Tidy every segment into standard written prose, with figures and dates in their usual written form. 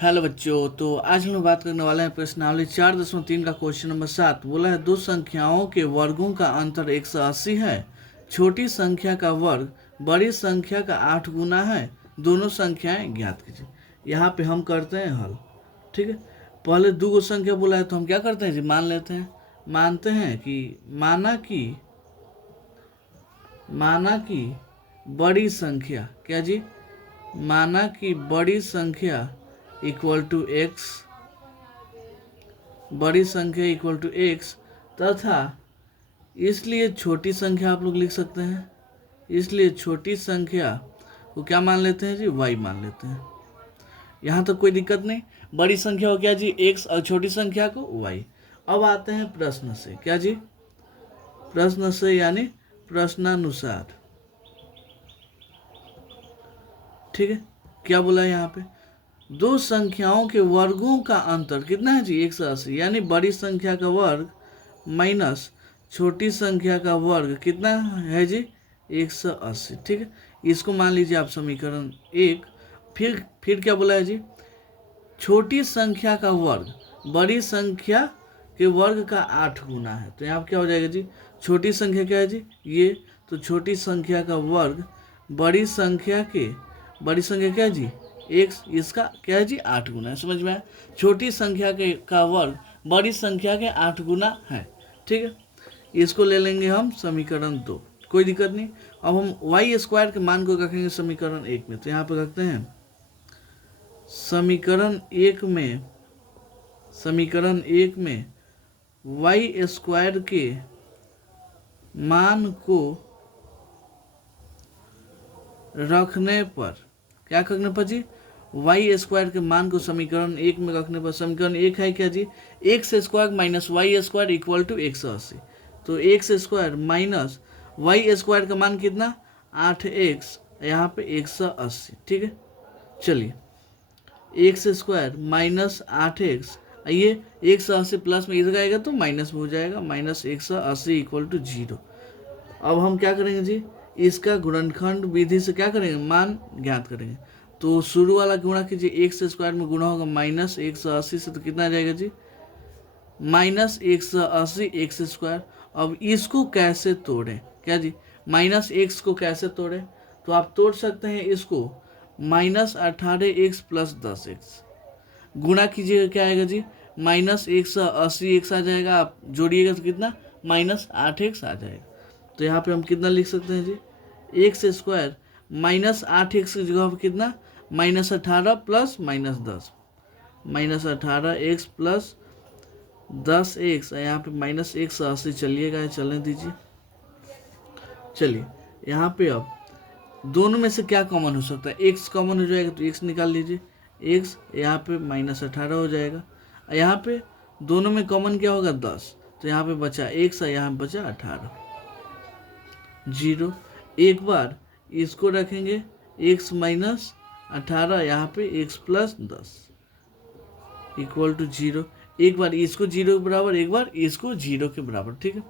Hello बच्चों। तो आज हम लोग बात करने वाले हैं प्रश्नावली 4.3 का क्वेश्चन नंबर 7। बोला है दो संख्याओं के वर्गों का अंतर 180 है। छोटी संख्या का वर्ग बड़ी संख्या का 8 गुना है। दोनों संख्याएं ज्ञात कीजिए। यहाँ पे हम करते हैं हल। ठीक है, पहले दो गो संख्या बोला है तो हम क्या करते हैं जी, मान लेते हैं। मानते हैं कि माना कि बड़ी संख्या क्या जी, माना कि बड़ी संख्या इक्वल टू एक्स, बड़ी संख्या इक्वल टू एक्स तथा इसलिए छोटी संख्या आप लोग लिख सकते हैं। इसलिए छोटी संख्या को क्या मान लेते हैं जी, वाई मान लेते हैं। यहाँ तक कोई दिक्कत नहीं। बड़ी संख्या हो क्या जी, एक्स, और छोटी संख्या को वाई। अब आते हैं प्रश्न से। क्या जी, प्रश्न से यानी प्रश्नानुसार। ठीक है, क्या बोला है यहाँ पे, दो संख्याओं के वर्गों का अंतर कितना है जी, 180। यानी बड़ी संख्या का वर्ग माइनस छोटी संख्या का वर्ग कितना है जी, 180। ठीक है, इसको मान लीजिए आप समीकरण 1। फिर क्या बोला है जी, छोटी संख्या का वर्ग बड़ी संख्या के वर्ग का 8 गुना है। तो यहाँ क्या हो जाएगा जी, छोटी संख्या क्या है जी, ये। तो छोटी संख्या का वर्ग बड़ी संख्या क्या है जी, एक्स, इसका क्या है जी, 8 गुना है। समझ में आया, छोटी संख्या का वर्ग बड़ी संख्या के 8 गुना है। ठीक है, इसको ले लेंगे हम समीकरण 2, कोई दिक्कत नहीं। अब हम वाई स्क्वायर के मान को रखेंगे समीकरण 1 में। तो यहाँ पे रखते हैं समीकरण 1 में वाई स्क्वायर के मान को रखने पर, क्या रखने पर जी, वाई स्क्वायर के मान को समीकरण 1 में रखने पर, समीकरण 1 है क्या जी, X square minus Y square equal to 180। तो X square minus Y square का मान कितना, 8x, यहाँ पे 180। ठीक है, चलिए एक्स स्क्वायर माइनस 8x, ये 180 प्लस में इधर आएगा तो माइनस में हो जाएगा, माइनस 180 इक्वल टू 0। अब हम क्या करेंगे जी, इसका गुणनखंड विधि से क्या करेंगे, मान ज्ञात करेंगे। तो शुरू वाला गुणा कीजिए, एक्स स्क्वायर में गुणा होगा माइनस 180 से, तो कितना आ जाएगा जी, माइनस 180 एक्स स्क्वायर। अब इसको कैसे तोड़ें, क्या जी, माइनस एक्स को कैसे तोड़ें, तो आप तोड़ सकते हैं इसको, माइनस 18x प्लस 10x गुणा कीजिएगा, क्या आएगा जी, माइनस 180x आ जाएगा। आप जोड़िएगा तो कितना, माइनस 8x आ जाएगा। तो यहाँ पे हम कितना लिख सकते हैं जी, एक्स स्क्वायर माइनस 8x की जगह पर कितना, minus 18 plus minus 10, minus 18x plus 10x, यहाँ पे माइनस 180 चलिएगा, चलने दीजिए। चलिए यहाँ पे अब दोनों में से क्या कॉमन हो सकता है, एक्स कॉमन हो जाएगा तो एक्स निकाल लीजिए, एक्स यहाँ पे माइनस 18 हो जाएगा। यहाँ पे दोनों में कॉमन क्या होगा, 10, तो यहाँ पे बचा एक्स, यहाँ पे बचा 18, 0। एक बार इसको रखेंगे, एक्स माइनस 18, यहाँ पे एक्स प्लस 10 इक्वल टू 0। एक बार इसको 0 के बराबर, एक बार इसको 0 के बराबर। ठीक है,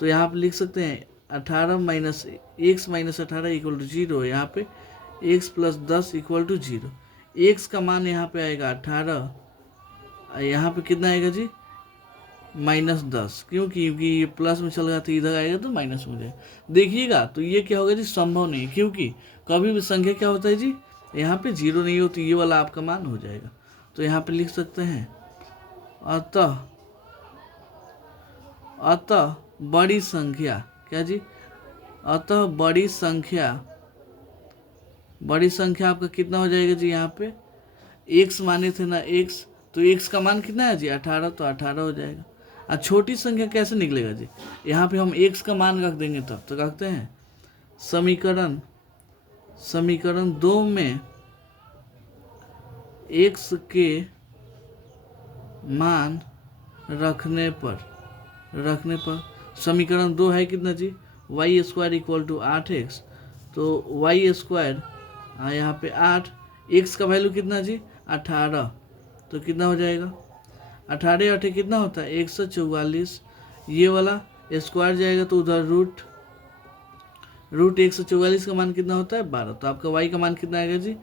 तो यहाँ पे लिख सकते हैं 18 minus x minus 18 equal to 0। यहाँ पे x plus 10 equal to 0। X का मान यहाँ पे आएगा 18, यहाँ पे कितना आएगा जी, माइनस 10, क्योंकि ये प्लस में चल गया तो इधर आएगा तो माइनस में जाएगा। देखिएगा तो ये क्या होगा जी, संभव नहीं, क्योंकि कभी भी संख्या क्या होता है जी, यहाँ पे 0 नहीं हो तो ये वाला आपका मान हो जाएगा। तो यहाँ पे लिख सकते हैं अतः बड़ी संख्या, क्या जी, अतः बड़ी संख्या आपका कितना हो जाएगा जी, यहाँ पे एक्स माने थे ना एक्स, तो एक्स का मान कितना है जी, 18, तो 18 हो जाएगा। और छोटी संख्या कैसे निकलेगा जी, यहाँ पे हम एक्स का मान रख देंगे, तब तो रखते हैं समीकरण 2 में एक्स के मान रखने पर समीकरण 2 है कितना जी, y square equal to 8x। तो वाई स्क्वायर यहाँ पे 8, एक्स का वैल्यू कितना जी, 18, तो कितना हो जाएगा, 18 8 कितना होता है, 144। ये वाला स्क्वायर जाएगा तो उधर रूट 144 का मान कितना होता है, 12। तो आपका वाई का मान कितना आएगा जी,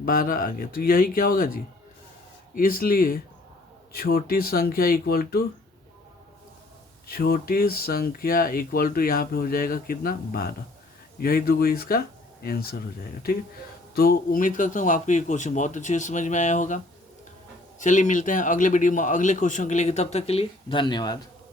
12 आ गया। तो यही क्या होगा जी, इसलिए छोटी संख्या इक्वल टू यहाँ पे हो जाएगा कितना 12। यही दो इसका आंसर हो जाएगा। ठीक है, तो उम्मीद करता हूँ आपको ये क्वेश्चन बहुत अच्छे से समझ में आया होगा। चलिए मिलते हैं अगले वीडियो में अगले क्वेश्चन के लिए, तब तक के लिए धन्यवाद।